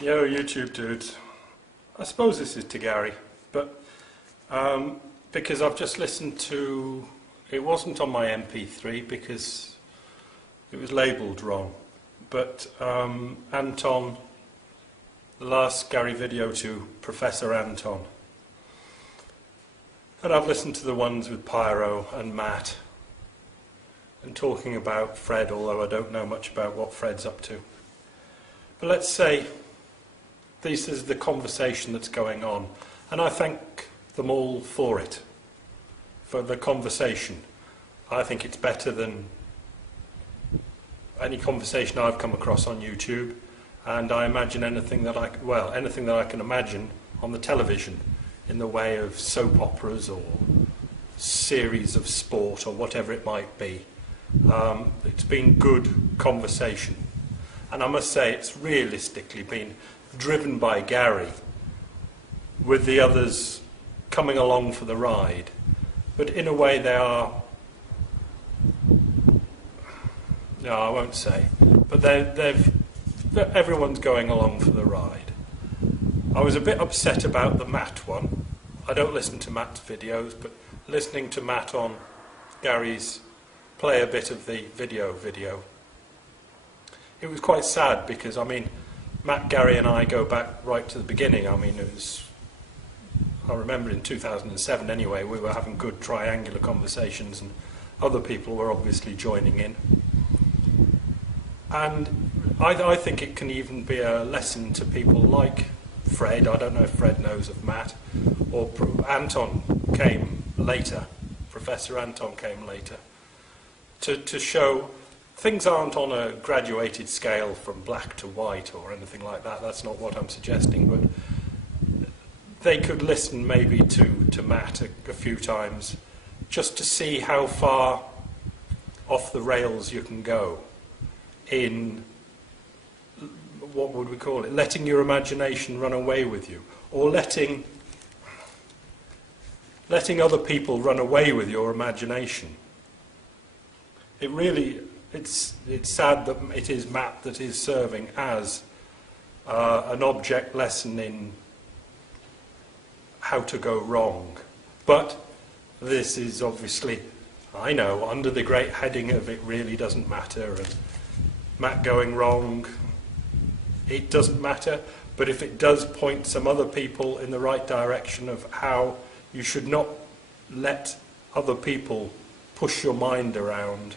Yo, YouTube dudes. I suppose this is to Gary, but because I've just listened to, it wasn't on my MP3 because it was labelled wrong, but Anton, the last Gary video to Professor Anton, and I've listened to the ones with Pyro and Matt, and talking about Fred, although I don't know much about what Fred's up to. But let's say this is the conversation that's going on, and I thank them all for it, for the conversation. I think it's better than any conversation I've come across on YouTube, and I imagine anything that I can imagine on the television in the way of soap operas or series of sport or whatever it might be. It's been good conversation, and I must say it's realistically been driven by Gary, with the others coming along for the ride, but in a way they are, no, I won't say, but everyone's going along for the ride. I was a bit upset about the Matt one. I don't listen to Matt's videos, but listening to Matt on Gary's play a bit of the video, it was quite sad because, I mean, Matt, Gary and I go back right to the beginning. I mean, I remember in 2007 anyway, we were having good triangular conversations and other people were obviously joining in. And I think it can even be a lesson to people like Fred. I don't know if Fred knows of Matt, or Anton came later, Professor Anton came later, to show things aren't on a graduated scale from black to white or anything like that. That's not what I'm suggesting, but they could listen maybe to Matt a few times just to see how far off the rails you can go in, what would we call it, letting your imagination run away with you, or letting other people run away with your imagination. It's sad that it is Matt that is serving as an object lesson in how to go wrong. But this is obviously, I know, under the great heading of it really doesn't matter, and Matt going wrong, it doesn't matter, but if it does point some other people in the right direction of how you should not let other people push your mind around,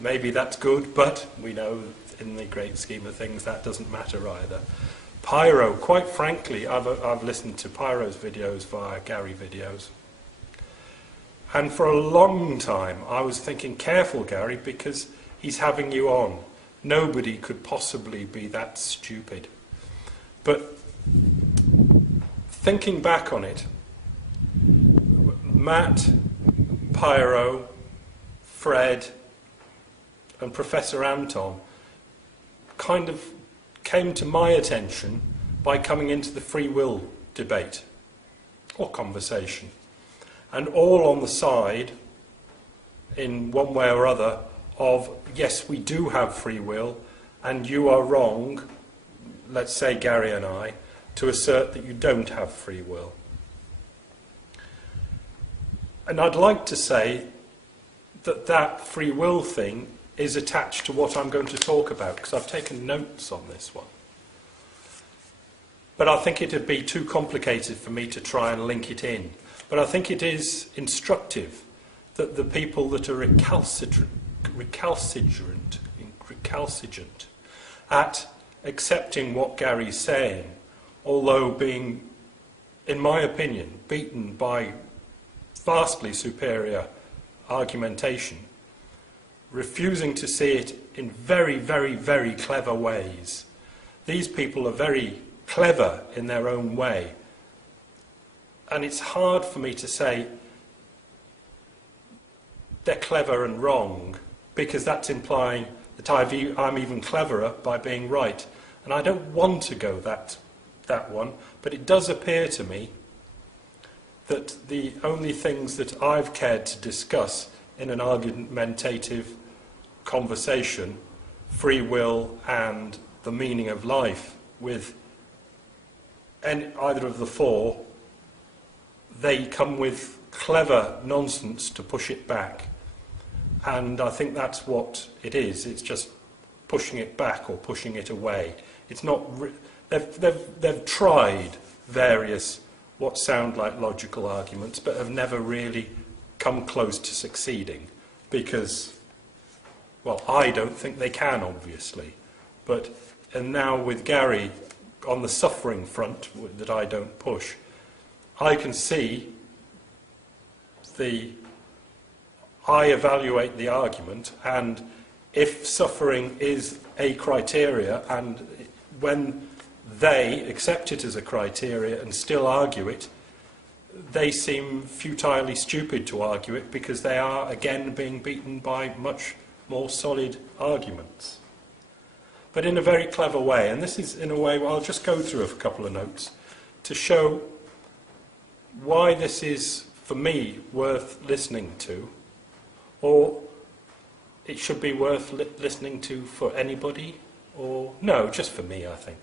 maybe that's good, but we know in the great scheme of things that doesn't matter either. Pyro, quite frankly, I've listened to Pyro's videos via Gary videos, and for a long time I was thinking, careful Gary, because he's having you on. Nobody could possibly be that stupid. But thinking back on it, Matt, Pyro, Fred and Professor Anton kind of came to my attention by coming into the free will debate or conversation, and all on the side, in one way or other, of yes, we do have free will and you are wrong, let's say Gary and I, to assert that you don't have free will. And I'd like to say that that free will thing is attached to what I'm going to talk about, because I've taken notes on this one. But I think it would be too complicated for me to try and link it in. But I think it is instructive that the people that are recalcitrant at accepting what Gary's saying, although being, in my opinion, beaten by vastly superior argumentation, refusing to see it in very, very, very clever ways. These people are very clever in their own way, and it's hard for me to say they're clever and wrong, because that's implying that I'm even cleverer by being right, and I don't want to go that one, but it does appear to me that the only things that I've cared to discuss in an argumentative conversation, free will and the meaning of life with either of the four, they come with clever nonsense to push it back. And I think that's what it is. It's just pushing it back or pushing it away. It's not. They've tried various what sound like logical arguments, but have never really come close to succeeding because, well, I don't think they can, obviously. And now with Gary on the suffering front that I don't push, I can see I evaluate the argument, and if suffering is a criteria, and when they accept it as a criteria and still argue it, they seem futilely stupid to argue it because they are again being beaten by much more solid arguments. But in a very clever way, and this is in a way, I'll just go through a couple of notes to show why this is, for me, worth listening to, or it should be worth listening to for anybody, or no, just for me, I think.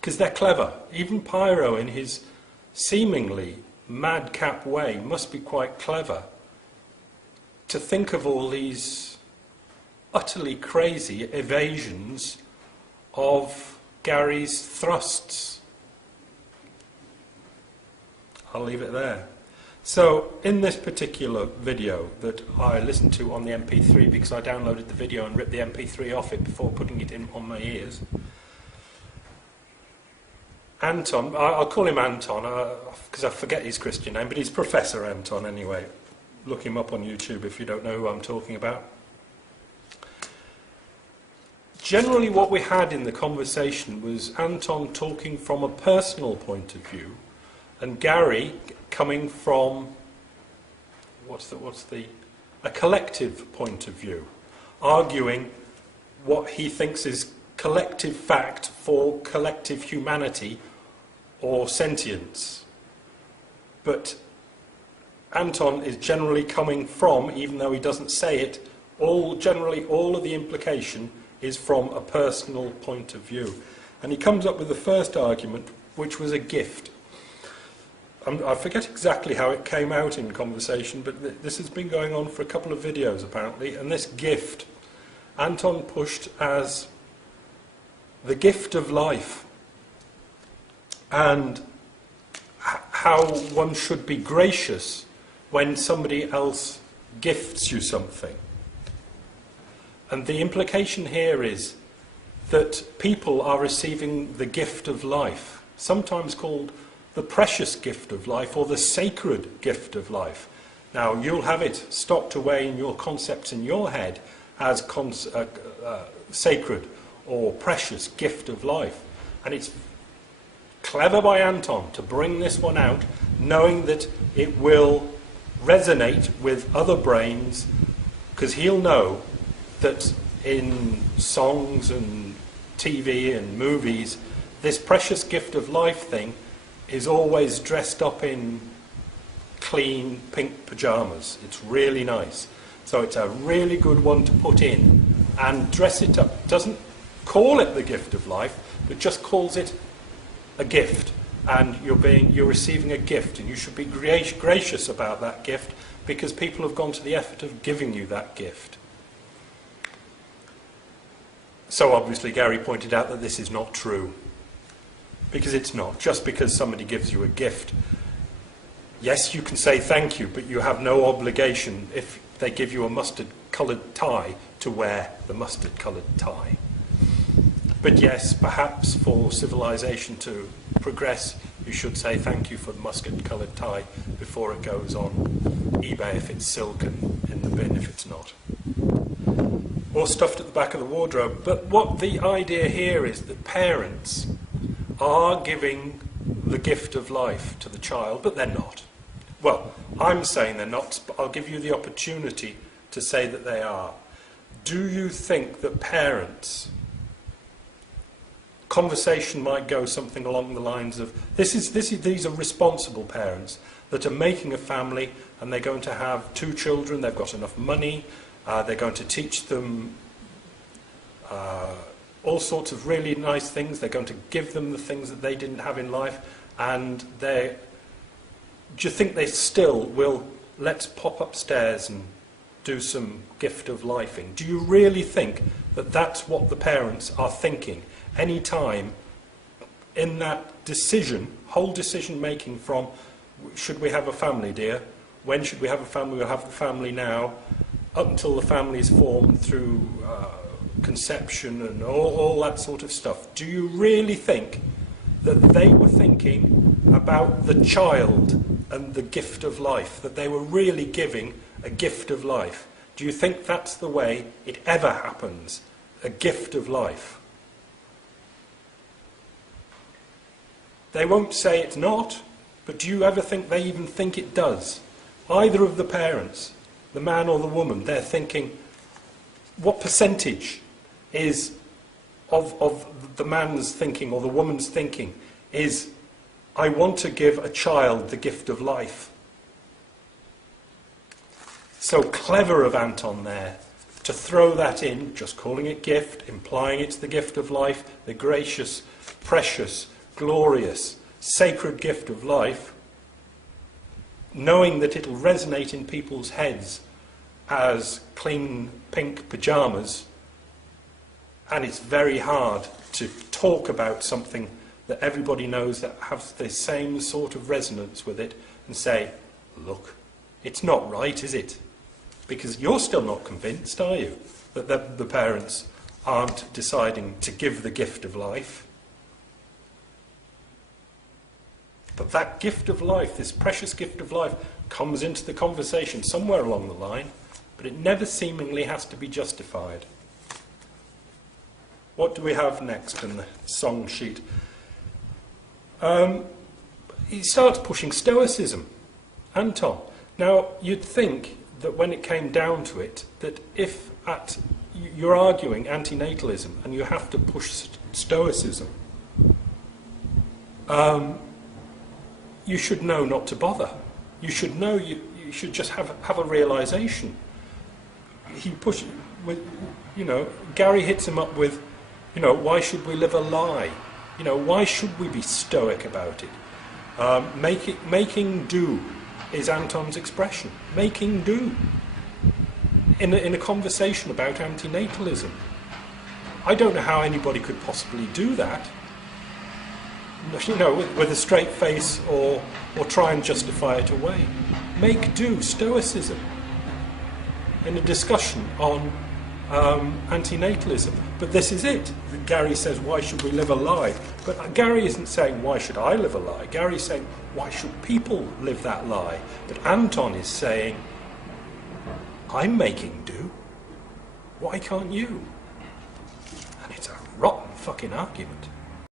Because they're clever. Even Pyro, in his seemingly madcap way, must be quite clever to think of all these utterly crazy evasions of Gary's thrusts. I'll leave it there. So, in this particular video that I listened to on the MP3, because I downloaded the video and ripped the MP3 off it before putting it in on my ears, Anton, I'll call him Anton, because I forget his Christian name, but he's Professor Anton anyway. Look him up on YouTube if you don't know who I'm talking about. Generally what we had in the conversation was Anton talking from a personal point of view, and Gary coming from a collective point of view, arguing what he thinks is collective fact for collective humanity or sentience. But Anton is generally coming from, even though he doesn't say it, generally all of the implication is from a personal point of view. And he comes up with the first argument, which was a gift. I forget exactly how it came out in conversation, but this has been going on for a couple of videos apparently, and this gift Anton pushed as the gift of life, and how one should be gracious when somebody else gifts you something. And the implication here is that people are receiving the gift of life, sometimes called the precious gift of life or the sacred gift of life. Now, you'll have it stocked away in your concepts in your head as sacred or precious gift of life. And it's clever by Anton to bring this one out, knowing that it will resonate with other brains, because he'll know that in songs and TV and movies, this precious gift of life thing is always dressed up in clean pink pyjamas. It's really nice. So it's a really good one to put in and dress it up. Doesn't call it the gift of life, but just calls it a gift. And you're receiving a gift, and you should be gracious about that gift because people have gone to the effort of giving you that gift. So obviously Gary pointed out that this is not true. Because it's not. Just because somebody gives you a gift, yes, you can say thank you, but you have no obligation if they give you a mustard-coloured tie to wear the mustard-coloured tie. But yes, perhaps for civilization to progress, you should say thank you for the mustard-coloured tie before it goes on eBay if it's silk and in the bin if it's not. Or stuffed at the back of the wardrobe. But what the idea here is that parents are giving the gift of life to the child, but they're not. Well, I'm saying they're not, but I'll give you the opportunity to say that they are. Do you think that parents, conversation might go something along the lines of, these are responsible parents that are making a family and they're going to have 2 children, they've got enough money, they're going to teach them all sorts of really nice things. They're going to give them the things that they didn't have in life, and do you think they still will, let's pop upstairs and do some gift of lifing? Do you really think that that's what the parents are thinking any time in that decision, whole decision making from, should we have a family, dear? When should we have a family? We'll have the family now, up until the family is formed through conception and all that sort of stuff. Do you really think that they were thinking about the child and the gift of life, that they were really giving a gift of life? Do you think that's the way it ever happens, a gift of life? They won't say it's not, but do you ever think they even think it does? Either of the parents, the man or the woman, they're thinking, what percentage is of the man's thinking or the woman's thinking is, I want to give a child the gift of life? So clever of Anton there to throw that in, just calling it gift, implying it's the gift of life, the gracious, precious, glorious, sacred gift of life, knowing that it'll resonate in people's heads as clean pink pyjamas, and it's very hard to talk about something that everybody knows that has the same sort of resonance with it and say, look, it's not right, is it? Because you're still not convinced, are you, that the parents aren't deciding to give the gift of life? But that gift of life, this precious gift of life, comes into the conversation somewhere along the line, but it never seemingly has to be justified. What do we have next in the song sheet? He starts pushing Stoicism, Anton. Now, you'd think that when it came down to it, that if you're arguing antinatalism and you have to push Stoicism, you should know not to bother. You should know, you should just have a realization. He pushes, Gary hits him up with, why should we live a lie? Why should we be stoic about it? Making do is Anton's expression. Making do. In a conversation about antinatalism. I don't know how anybody could possibly do that. With a straight face or try and justify it away. Make do, Stoicism. In a discussion on antinatalism. But this is it. Gary says, why should we live a lie? But Gary isn't saying, why should I live a lie? Gary's saying, why should people live that lie? But Anton is saying, I'm making do. Why can't you? And it's a rotten fucking argument.